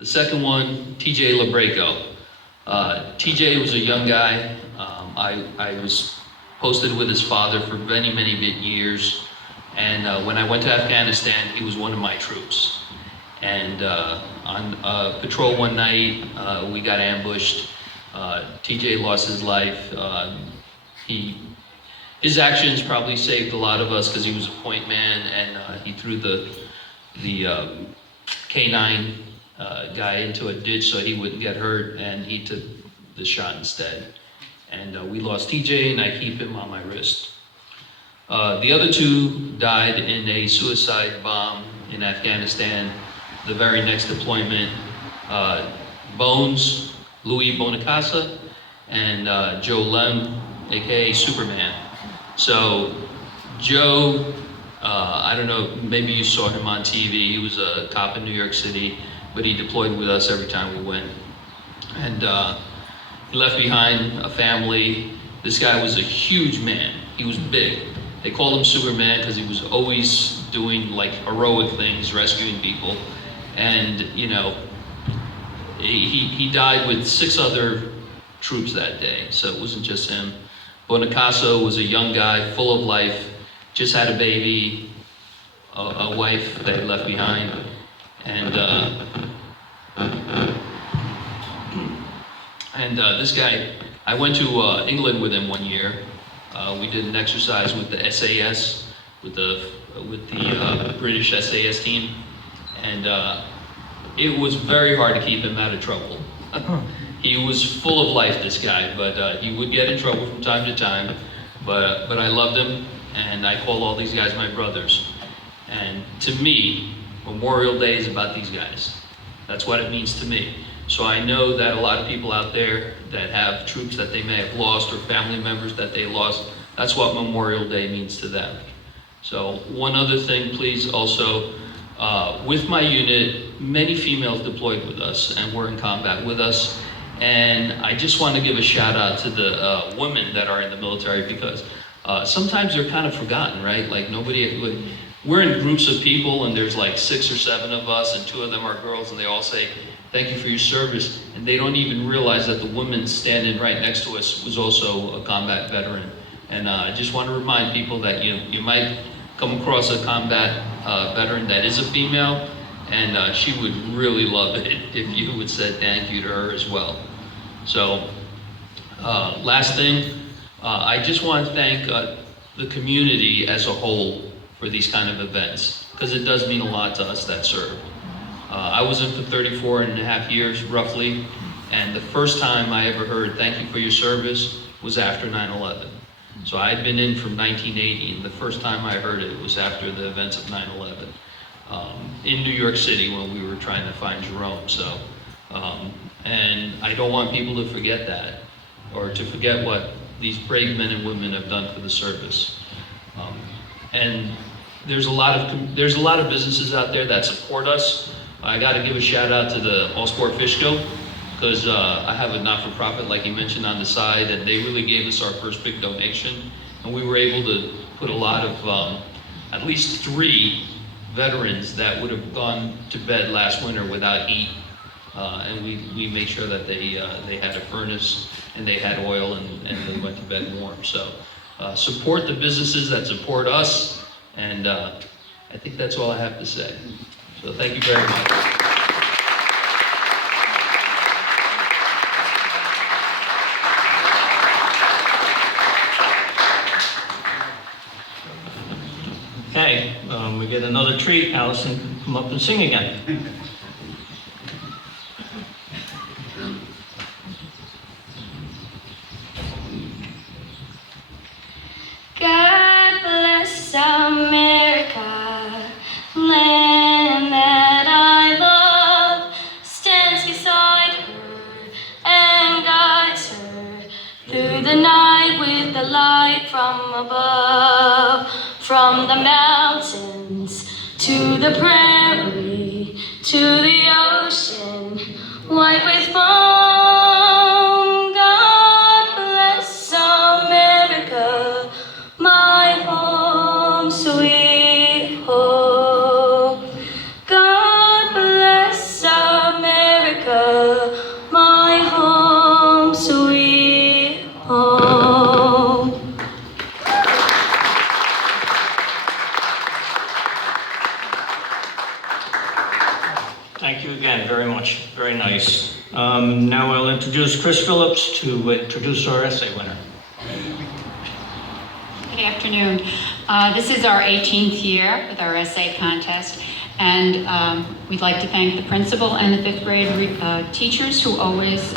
The second one, TJ LaBreco. TJ was a young guy. I was posted with his father for many, many years. And when I went to Afghanistan, he was one of my troops. And on patrol one night, we got ambushed. TJ lost his life. His actions probably saved a lot of us because he was a point man, and he threw the K9 guy into a ditch so he wouldn't get hurt, and he took the shot instead. And we lost TJ, and I keep him on my wrist. The other two died in a suicide bomb in Afghanistan. The very next deployment, Bones, Louis Bonacasa, and Joe Lem, aka Superman. So Joe, I don't know, maybe you saw him on TV. He was a cop in New York City, but he deployed with us every time we went. And he left behind a family. This guy was a huge man. He was big. They called him Superman because he was always doing like heroic things, rescuing people. And you know, he died with 6 other troops that day, so it wasn't just him. Bonacasa was a young guy, full of life, just had a baby, a wife that he left behind. And this guy, I went to England with him one year. We did an exercise with the SAS, with the British SAS team, and it was very hard to keep him out of trouble. He was full of life, this guy, but he would get in trouble from time to time. But I loved him, and I call all these guys my brothers. And to me, Memorial Day is about these guys. That's what it means to me. So I know that a lot of people out there that have troops that they may have lost or family members that they lost, that's what Memorial Day means to them. So one other thing, please, also, with my unit, many females deployed with us and were in combat with us. And I just want to give a shout out to the women that are in the military, because sometimes they're kind of forgotten, right? Like we're in groups of people and there's like 6 or 7 of us and 2 of them are girls, and they all say, "Thank you for your service." And they don't even realize that the woman standing right next to us was also a combat veteran. And I just want to remind people that you might come across a combat veteran that is a female, and she would really love it if you would say thank you to her as well. So last thing, I just want to thank the community as a whole for these kind of events, because it does mean a lot to us that serve. I was in for 34 and a half years, roughly, and the first time I ever heard "thank you for your service" was after 9/11. So I'd been in from 1980, and the first time I heard it was after the events of 9/11 in New York City when we were trying to find Jerome. So, and I don't want people to forget that, or to forget what these brave men and women have done for the service. And there's a lot of businesses out there that support us. I got to give a shout out to the All Sport Fishkill, because I have a not-for-profit, like you mentioned, on the side, and they really gave us our first big donation, and we were able to put a lot of, at least 3 veterans that would have gone to bed last winter without heat, and we made sure that they had a furnace and they had oil, and they went to bed warm. So support the businesses that support us, and I think that's all I have to say. So thank you very much. Okay, we get another treat. Allison, come up and sing again. God bless America, land that I love, stands beside her and guides her through the night with the light from above. From the mountains to the prairie, to the ocean, white with foam. God bless America, my home, sweet home. God bless America. Thank you again very much. Very nice. Now I'll introduce Chris Phillips to introduce our essay winner. Good afternoon. This is our 18th year with our essay contest, and we'd like to thank the principal and the fifth grade teachers who always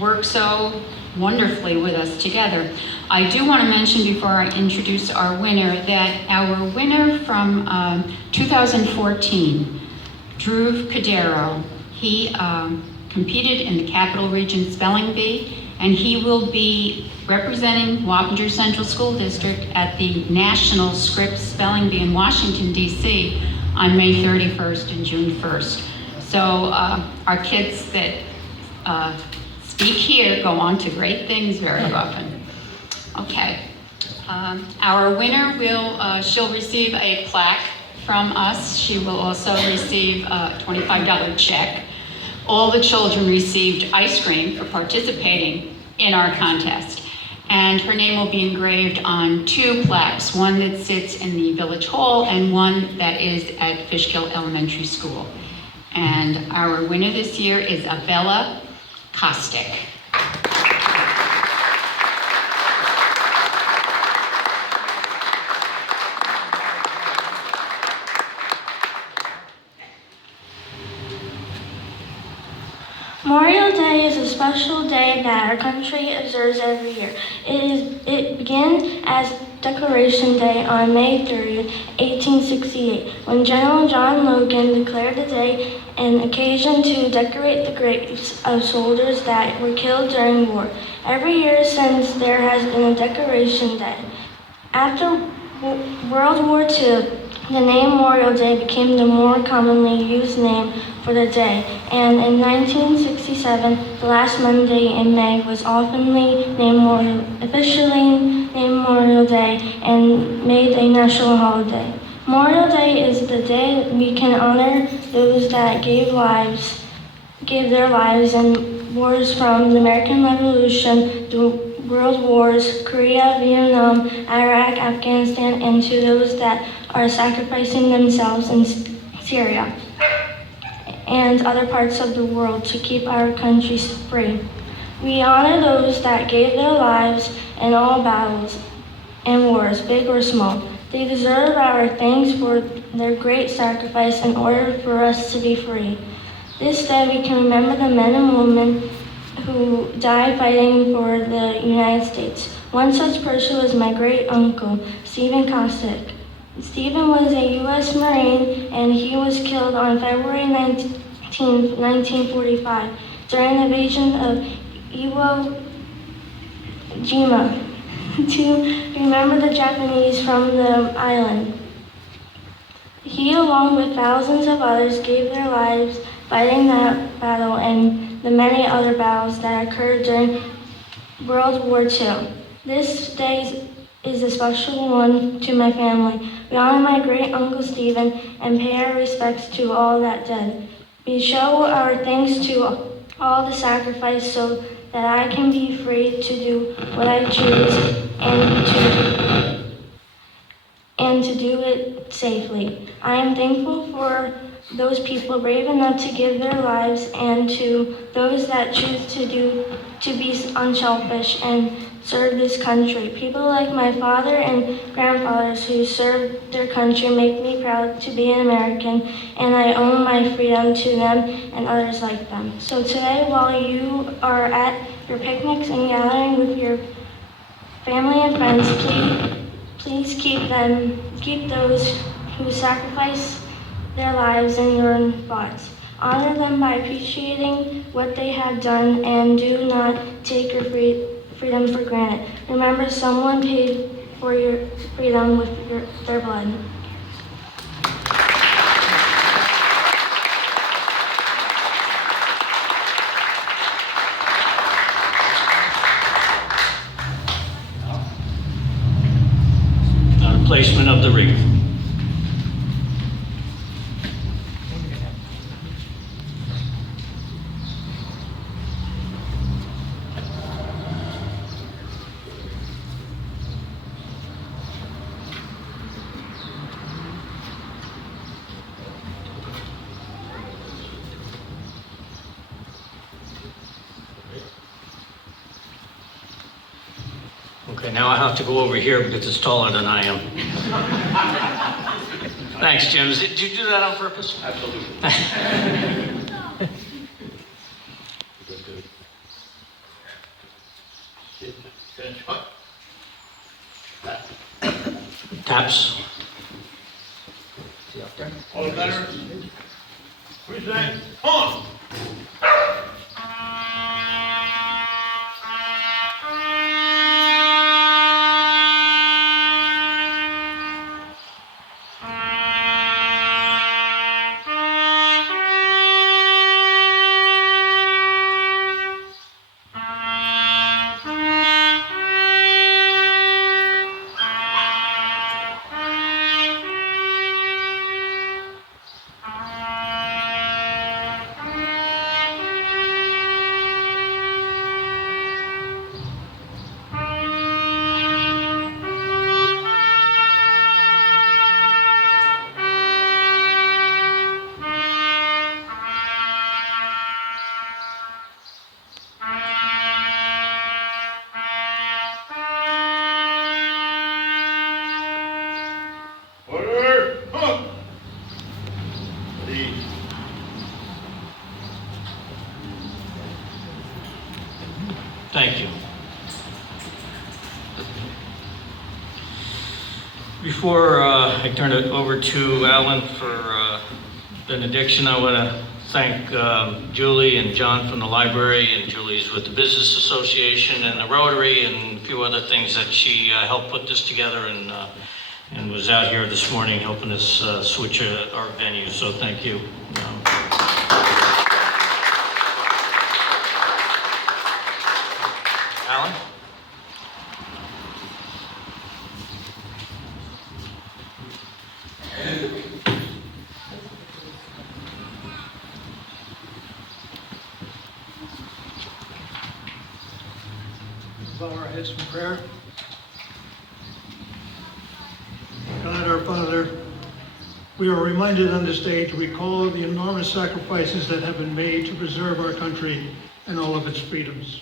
work so wonderfully with us together. I do want to mention before I introduce our winner that our winner from 2014, Drew Cadero, he competed in the Capital Region Spelling Bee, and he will be representing Wappinger Central School District at the National Scripps Spelling Bee in Washington, D.C. on May 31st and June 1st. So our kids that speak here go on to great things very often. Okay. Our winner she'll receive a plaque from us. She will also receive a $25 check. All the children received ice cream for participating in our contest. And her name will be engraved on 2 plaques, one that sits in the Village Hall and one that is at Fishkill Elementary School. And our winner this year is Abella Kostic. Memorial Day is a special day that our country observes every year. It began as Decoration Day on May 30th, 1868, when General John Logan declared the day an occasion to decorate the graves of soldiers that were killed during war. Every year since, there has been a Decoration Day. After World War II, the name Memorial Day became the more commonly used name for the day, and in 1967, the last Monday in May was officially named Memorial Day and made a national holiday. Memorial Day is the day we can honor those that gave their lives in wars from the American Revolution, the World Wars, Korea, Vietnam, Iraq, Afghanistan, and to those that are sacrificing themselves in Syria and other parts of the world to keep our country free. We honor those that gave their lives in all battles and wars, big or small. They deserve our thanks for their great sacrifice in order for us to be free. This day we can remember the men and women who died fighting for the United States. One such person was my great uncle, Stephen Kostic. Stephen was a U.S. Marine, and he was killed on February 19, 1945 during the invasion of Iwo Jima to remember the Japanese from the island. He, along with thousands of others, gave their lives fighting that battle and the many other battles that occurred during World War II. This day is a special one to my family. We honor my great uncle Stephen and pay our respects to all that dead. We show our thanks to all the sacrifice so that I can be free to do what I choose and to do it safely. I am thankful for those people brave enough to give their lives and to those that choose to be unselfish and serve this country. People like my father and grandfathers who served their country make me proud to be an American, and I owe my freedom to them and others like them. So today, while you are at your picnics and gathering with your family and friends, please keep those who sacrifice their lives in your thoughts. Honor them by appreciating what they have done and do not take your freedom for granted. Remember, someone paid for your freedom with their blood. Placement of the wreath. Okay, now I have to go over here because it's taller than I am. Thanks, Jim. Did you do that on purpose? Absolutely. Taps. All the better? Who's that? Come on! Order! Come on! Ready. Thank you. Before I turn it over to Alan for benediction, I want to thank Julie and John from the library, and Julie's with the Business Association and the Rotary and a few other things that she helped put this together and was out here this morning helping us switch our venue, so thank you. Alan? Bow our heads for prayer. God our Father, we are reminded on this day to recall the enormous sacrifices that have been made to preserve our country and all of its freedoms.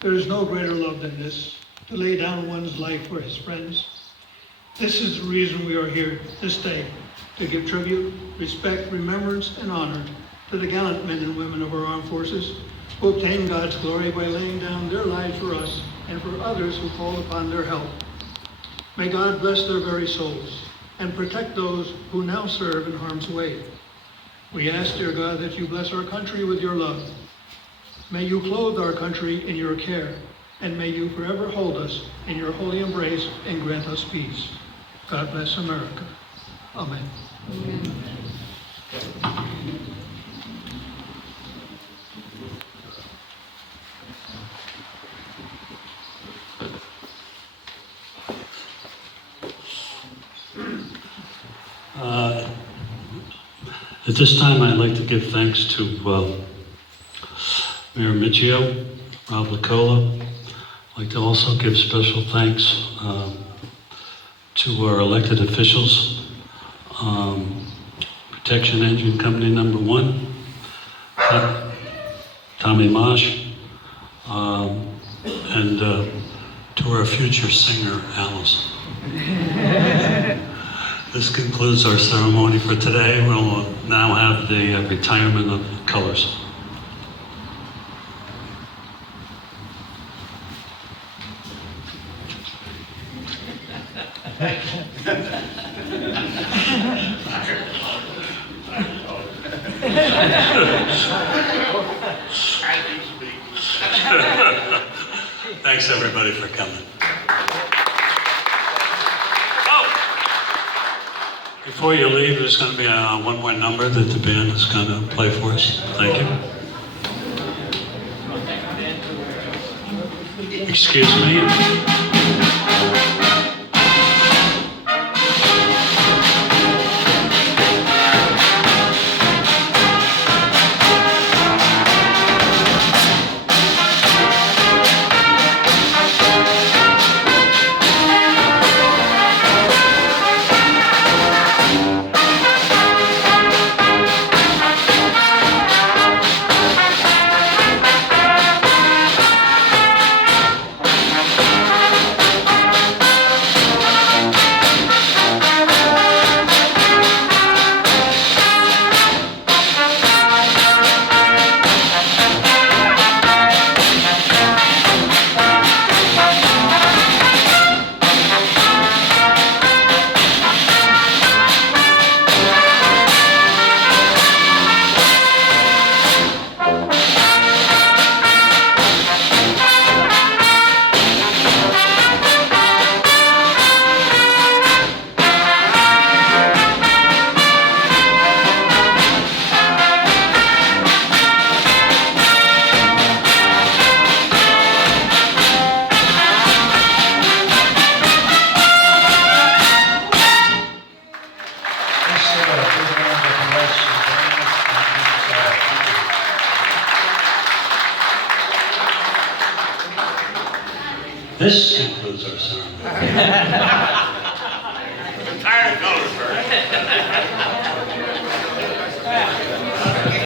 There is no greater love than this, to lay down one's life for his friends. This is the reason we are here this day, to give tribute, respect, remembrance, and honor to the gallant men and women of our armed forces who obtain God's glory by laying down their lives for us and for others who call upon their help. May God bless their very souls and protect those who now serve in harm's way. We ask, dear God, that you bless our country with your love. May you clothe our country in your care, and may you forever hold us in your holy embrace and grant us peace. God bless America. Amen. At this time, I'd like to give thanks to Mayor Michio, Rob Lacola. I'd like to also give special thanks to our elected officials, Protection Engine Company number 1, Tommy Mosh, and to our future singer, Alice. This concludes our ceremony for today. We'll now have the retirement of the colors. Thanks everybody for coming. Before you leave, there's going to be one more number that the band is going to play for us. Thank you. Excuse me. This concludes our ceremony. I'm tired of going first.